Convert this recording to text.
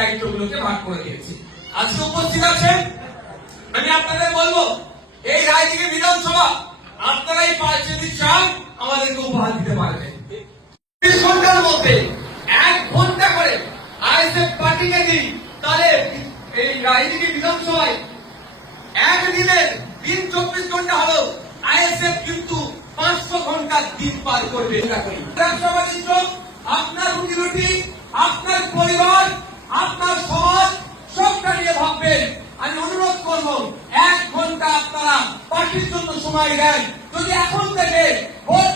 দায়িত্বগুলোকে ভাগ করে দিয়েছি। আজকে উপস্থিত আছেন, আমি আপনাদের বলবো এই রায়দিঘি বিধানসভা আপনারাই যদি চান আমাদেরকে উপহার দিতে পারবেন। 30 ঘন্টার মধ্যে 1 ঘন্টা করে আইএসএফ পার্টিকে দিই, তাহলে এই রায়দিঘি বিধানসভায় একদিনের দিন 24 ঘন্টা হলো, আইএসএফ কিন্তু 500 ঘন্টা দিন পার করবে। আপনার রুটি রুটি, আপনার পরিবার, আপনার সমাজ সবটা নিয়ে ভাববেন। আমি অনুরোধ করব 1 ঘন্টা আপনারা পার্টির জন্য সময় দেন। যদি এখন থেকে ভোট